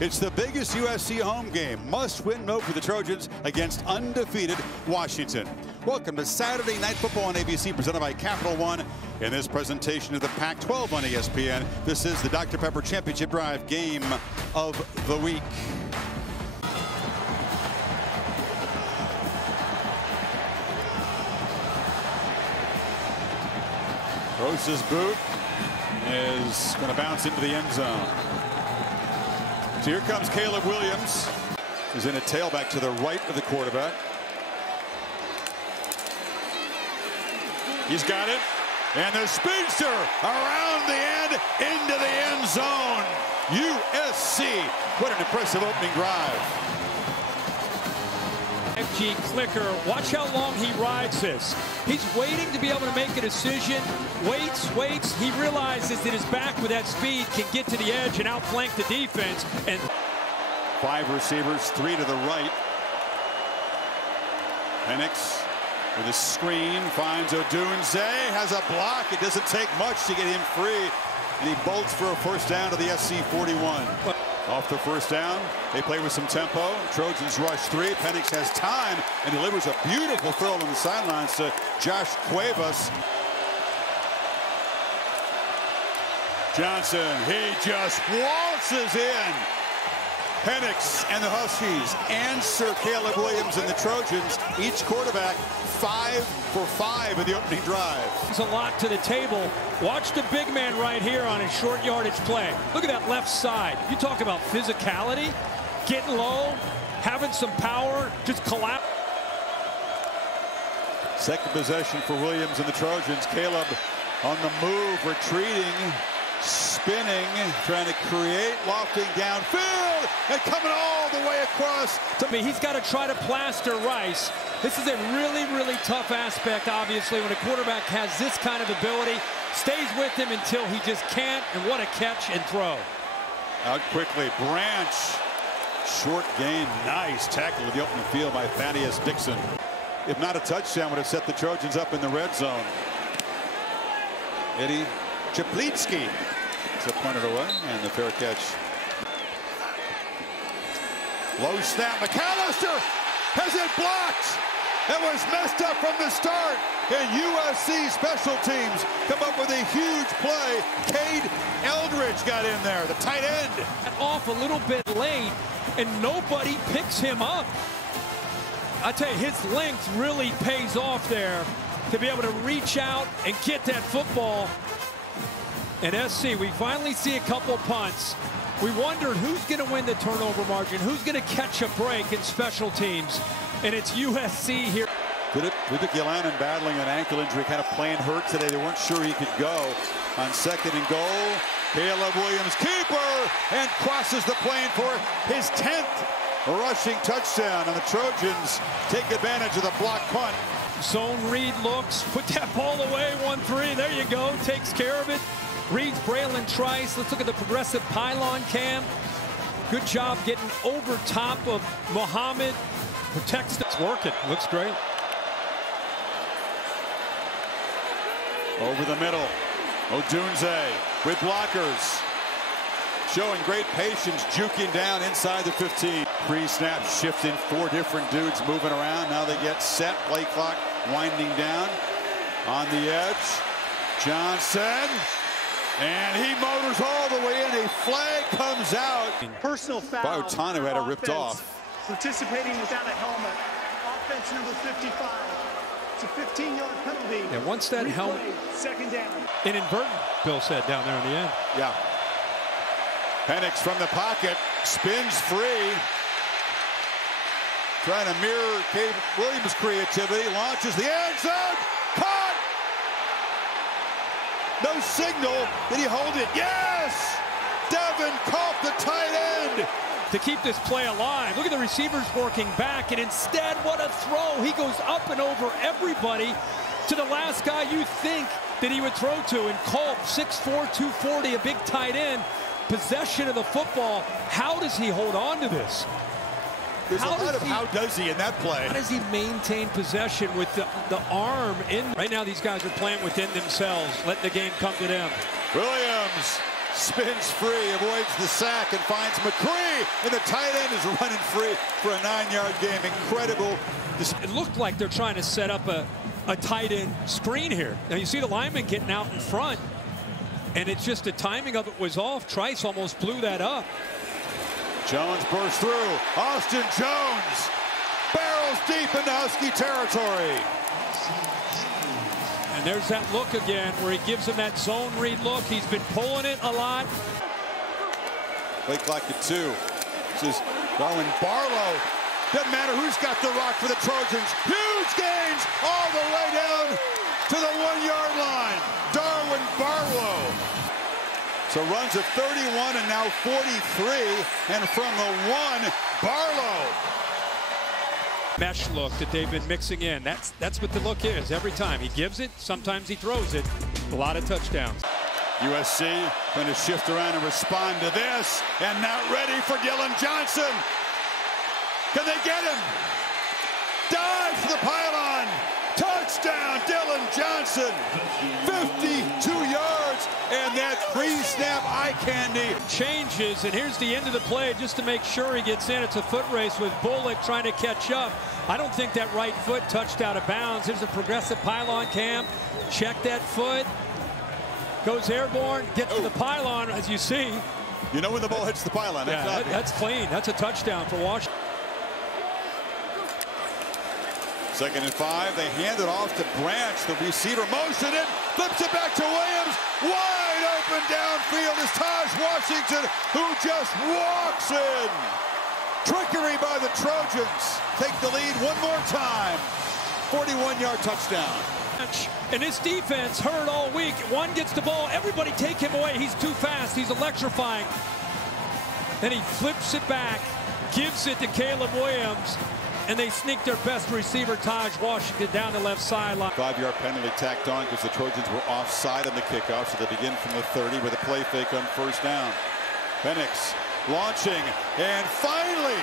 It's the biggest USC home game. Must-win mode for the Trojans against undefeated Washington. Welcome to Saturday Night Football on ABC, presented by Capital One. In this presentation of the Pac-12 on ESPN, this is the Dr. Pepper Championship Drive game of the week. Rose's boot is going to bounce into the end zone. So here comes Caleb Williams. He's in a tailback to the right of the quarterback. He's got it. And the speedster around the end into the end zone. USC. What an impressive opening drive. FG clicker. Watch how long he rides this. He's waiting to be able to make a decision. Waits. He realizes that his back with that speed can get to the edge and outflank the defense. And 5 receivers, 3 to the right. Penix with a screen finds Odunze, has a block. It doesn't take much to get him free, and he bolts for a first down to the SC 41. Off the first down, they play with some tempo. Trojans rush 3. Penix has time and delivers a beautiful throw on the sidelines to Josh Cuevas. Johnson, he just waltzes in. Penix and the Huskies answer Caleb Williams and the Trojans. Each quarterback 5 for 5 in the opening drive. There's a lot to the table. Watch the big man right here on his short yardage play. Look at that left side. You talk about physicality, getting low, having some power, just collapse. Second possession for Williams and the Trojans. Caleb on the move, retreating, spinning, trying to create, lofting downfield, and coming all the way across. He's got to try to plaster Rice. This is a really tough aspect, obviously, when a quarterback has this kind of ability. Stays with him until he just can't, and what a catch and throw. Out quickly, Branch. Short gain, nice tackle in the open field by Thaddeus Dixon. If not a touchdown, would have set the Trojans up in the red zone. Eddie Chaplitsky. So punted away, and the fair catch. Low snap, McAllister has it blocked. It was messed up from the start, and USC special teams come up with a huge play. Cade Eldridge got in there, the tight end. Off a little bit late, and nobody picks him up. I tell you, his length really pays off there to be able to reach out and get that football. And SC, we finally see a couple punts. We wondered who's going to win the turnover margin, who's going to catch a break in special teams. And it's USC here. Ludwig Yalanen battling an ankle injury, kind of playing hurt today. They weren't sure he could go on 2nd and goal. Caleb Williams, keeper, and crosses the plane for his 10th rushing touchdown. And the Trojans take advantage of the block punt. Zone read looks, put that ball away, 1-3. There you go, takes care of it. Reads Braylon Trice. Let's look at the progressive pylon cam. Good job getting over top of Muhammad. Protects. It's working. Looks great. Over the middle. Odunze with blockers. Showing great patience, juking down inside the 15. Pre-snap shifting, 4 different dudes moving around. Now they get set. Play clock winding down. On the edge. Johnson. And he motors all the way in. A flag comes out. Personal foul. Bautanu had it ripped off. Participating without a helmet. Offense number 55. It's a 15-yard penalty. And once that helmet. Second down. Inadvertent, Bill said down there in the end. Yeah. Penix from the pocket. Spins free. Trying to mirror Caleb Williams' creativity. Launches the end zone. Caught! No signal. Did he hold it? Yes! Devin caught the tight end. To keep this play alive. Look at the receivers working back, and instead, what a throw. He goes up and over everybody to the last guy you think that he would throw to. And Culp, 6'4", 240, a big tight end. Possession of the football. How does he hold on to this? There's a lot of how does he in that play. How does he maintain possession with the arm in? Right now, these guys are playing within themselves, letting the game come to them. Williams spins free, avoids the sack, and finds McCree, and the tight end is running free for a 9-yard game. Incredible. It looked like they're trying to set up a tight end screen here. Now you see the lineman getting out in front, and it's just the timing of it was off. Trice almost blew that up. Jones bursts through. Austin Jones barrels deep into Husky territory. And there's that look again where he gives him that zone read look. He's been pulling it a lot. Play clock at 2. This is Darwin Barlow. Doesn't matter who's got the rock for the Trojans. Huge gains all the way down to the 1-yard line. Darwin Barlow. So runs of 31 and now 43. And from the 1, Barlow. Mesh look that they've been mixing in. That's what the look is every time. He gives it, sometimes he throws it. A lot of touchdowns. USC going to shift around and respond to this. And not ready for Dylan Johnson. Can they get him? Dive for the pylon. Touchdown, Dylan Johnson. 52 yards. And that pre-snap eye candy. Changes, and here's the end of the play just to make sure he gets in. It's a foot race with Bullock trying to catch up. I don't think that right foot touched out of bounds. Here's a progressive pylon cam. Check that foot. Goes airborne, gets to the pylon, as you see. You know when the ball hits the pylon. Yeah, that's clean. That's a touchdown for Washington. 2nd and 5. They hand it off to Branch. The receiver motion it, flips it back to Williams. Wide open downfield is Taj Washington, who just walks in. Trickery by the Trojans. Take the lead one more time. 41-yard touchdown. And this defense heard all week. One gets the ball, everybody take him away. He's too fast, he's electrifying. Then he flips it back, gives it to Caleb Williams, and they sneak their best receiver, Taj Washington, down the left sideline. 5-yard penalty tacked on because the Trojans were offside on the kickoff, so they begin from the 30 with a play fake on 1st down. Penix launching, and finally,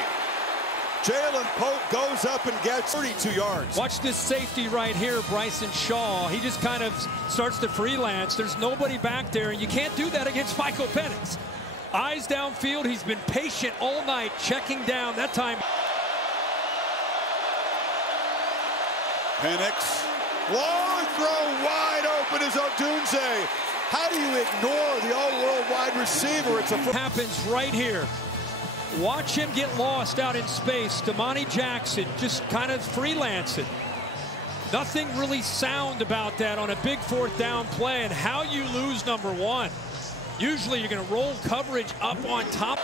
Jalen Pope goes up and gets 32 yards. Watch this safety right here, Bryson Shaw. He just kind of starts to freelance. There's nobody back there, and you can't do that against Michael Penix. Eyes downfield. He's been patient all night, checking down. That time. Penix, long throw wide open is Odunze. How do you ignore the all-world wide receiver? It's a happens right here. Watch him get lost out in space. Damani Jackson just kind of freelancing. Nothing really sound about that on a big 4th down play, and how you lose number 1. Usually you're going to roll coverage up on top.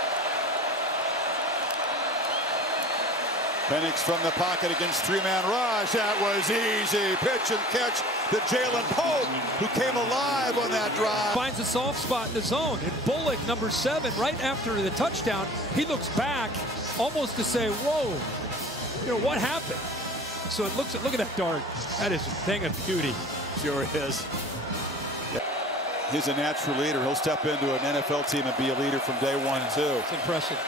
Penix from the pocket against 3-man rush. That was easy. Pitch and catch to Jalen Pope, who came alive on that drive. Finds a soft spot in the zone. And Bullock, number 7, right after the touchdown, he looks back almost to say, whoa, you know, what happened? So it looks at, look at that dart. That is a thing of beauty. Sure is. Yeah. He's a natural leader. He'll step into an NFL team and be a leader from day 1 too. It's impressive.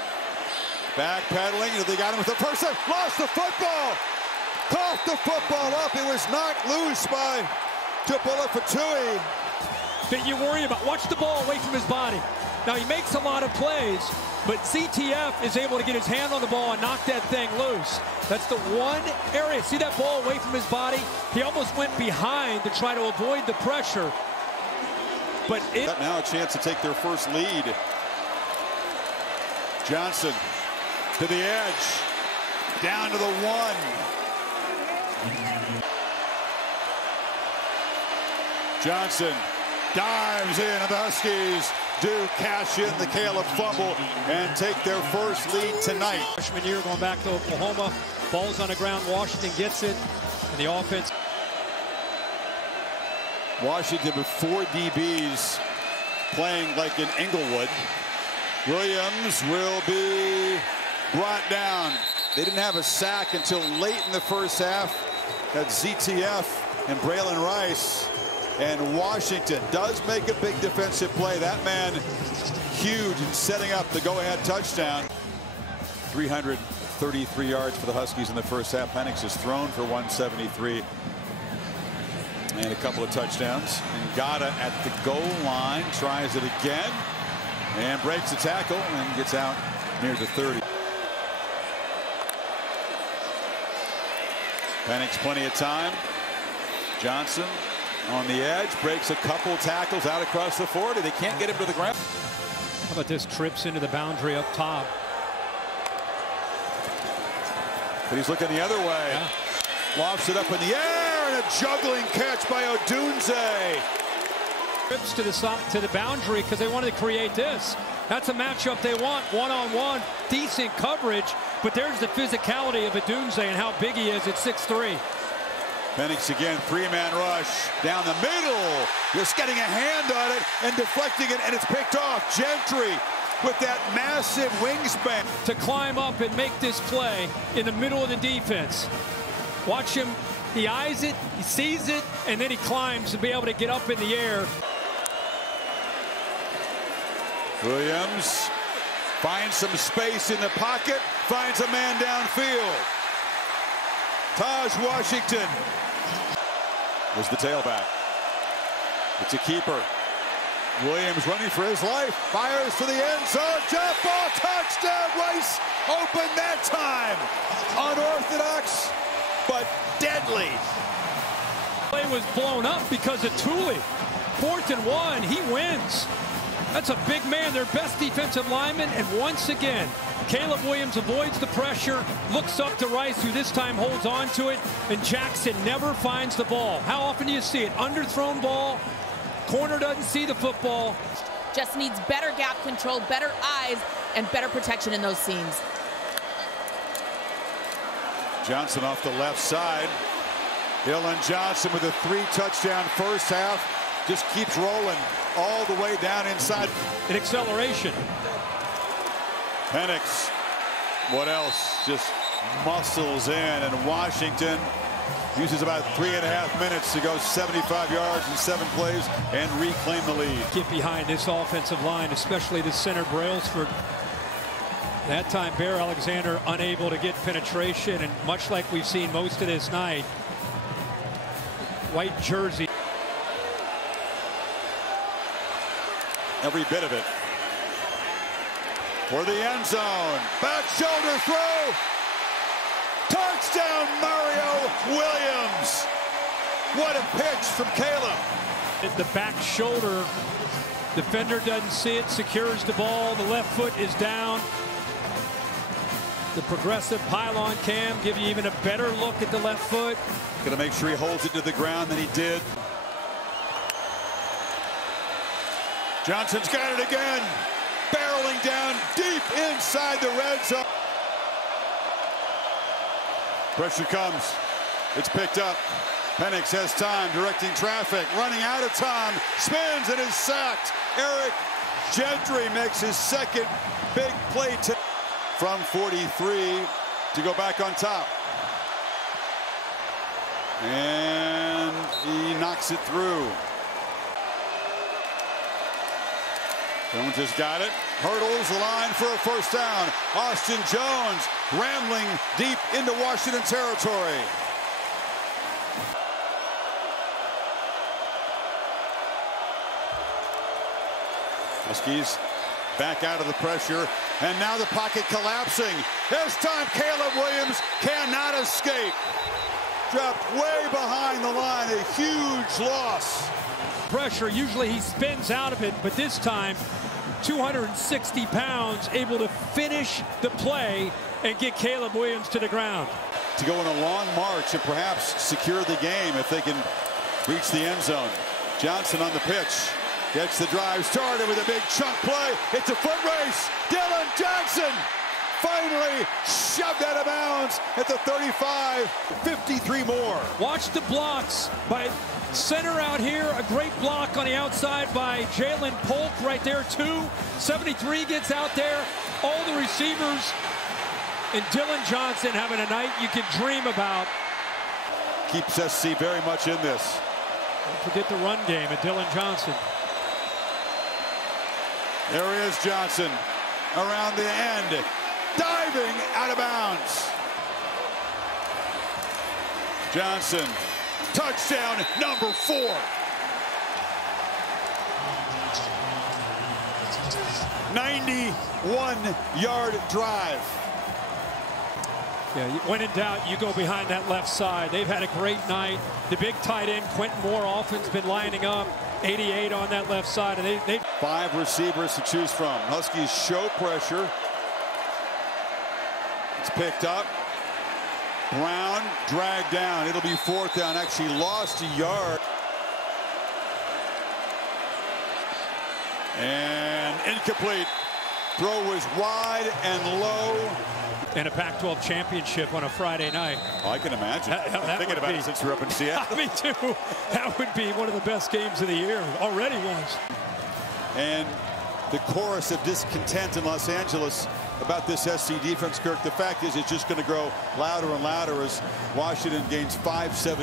Backpedaling, they got him with the first time. Lost the football. Coughed the football up. It was knocked loose by Tupula Fatui. That you worry about. Watch the ball away from his body. Now he makes a lot of plays, but CTF is able to get his hand on the ball and knock that thing loose. That's the one area. See that ball away from his body? He almost went behind to try to avoid the pressure. But it got now a chance to take their first lead. Johnson to the edge, down to the 1. Johnson dives in, and the Huskies do cash in the Caleb fumble and take their first lead tonight. Freshman year going back to Oklahoma. Ball's on the ground. Washington gets it, and the offense. Washington with 4 DBs playing like in Inglewood. Williams will be brought down. They didn't have a sack until late in the first half. That's ZTF and Braylon Rice. And Washington does make a big defensive play. That man huge in setting up the go-ahead touchdown. 333 yards for the Huskies in the first half. Penix has thrown for 173. And a couple of touchdowns. And Ngata at the goal line tries it again. And breaks the tackle and gets out near the 30. Penix plenty of time. Johnson on the edge, breaks a couple tackles out across the 40. They can't get him to the ground. How about this? Trips into the boundary up top. But he's looking the other way. Yeah. Lofts it up in the air, and a juggling catch by Odunze. Trips to the boundary because they wanted to create this. That's a matchup they want, one-on-one, decent coverage, but there's the physicality of Odunze and how big he is at 6'3". Penix again, three-man rush down the middle, just getting a hand on it and deflecting it, and it's picked off. Gentry with that massive wingspan to climb up and make this play in the middle of the defense. Watch him. He eyes it, he sees it, and then he climbs to be able to get up in the air. Williams finds some space in the pocket, finds a man downfield. Taj Washington was the tailback. It's a keeper. Williams running for his life, fires to the end zone, jump ball, touchdown, Rice open that time. Unorthodox, but deadly. Play was blown up because of Thule. 4th and 1, he wins. That's a big man, their best defensive lineman, and once again, Caleb Williams avoids the pressure, looks up to Rice, who this time holds on to it, and Jackson never finds the ball. How often do you see it? Underthrown ball, corner doesn't see the football. Just needs better gap control, better eyes, and better protection in those seams. Johnson off the left side. Dylan Johnson with a 3-touchdown first half. Just keeps rolling all the way down inside. An acceleration. Penix, what else? Just muscles in, and Washington uses about 3.5 minutes to go 75 yards in 7 plays and reclaim the lead. Get behind this offensive line, especially the center Brailsford. That time Bear Alexander unable to get penetration, and much like we've seen most of this night, white jersey. Every bit of it. For the end zone. Back shoulder throw. Touchdown, Mario Williams. What a pitch from Caleb. At the back shoulder. Defender doesn't see it, secures the ball. The left foot is down. The progressive pylon cam give you even a better look at the left foot. Going to make sure he holds it to the ground than he did. Johnson's got it again. Barreling down deep inside the red zone. Pressure comes. It's picked up. Penix has time, directing traffic, running out of time, spins and is sacked. Eric Gentry makes his second big play from 43 to go back on top. And he knocks it through. Jones has got it, hurdles the line for a first down. Austin Jones rambling deep into Washington territory. Huskies back out of the pressure, and now the pocket collapsing. This time Caleb Williams cannot escape. Dropped way behind the line, a huge loss. Pressure, usually he spins out of it, but this time 260 pounds, able to finish the play and get Caleb Williams to the ground. To go on a long march and perhaps secure the game if they can reach the end zone. Johnson on the pitch. Gets the drive started with a big chunk play. It's a foot race. Dylan Johnson finally shoved out of bounds at the 35. 53 more. Watch the blocks by center out here. A great block on the outside by Jalen Polk right there too. 73 gets out there. All the receivers and Dylan Johnson having a night you can dream about. Keeps SC very much in this. Don't forget the run game at Dylan Johnson. There is Johnson around the end, diving out of bounds. Johnson, touchdown number 4. 91-yard drive. Yeah, when in doubt, you go behind that left side. They've had a great night. The big tight end, Quentin Moore, often's been lining up. 88 on that left side, and they 5 receivers to choose from. Huskies show pressure. It's picked up. Brown dragged down. It'll be 4th down. Actually lost a yard. And incomplete. Throw was wide and low. and a Pac-12 championship on a Friday night. Oh, I can imagine. I'm thinking about it since you're up in Seattle. Me too. That would be one of the best games of the year. Already was. And the chorus of discontent in Los Angeles about this SC defense, Kirk. The fact is, it's just going to grow louder and louder as Washington gains 5-7.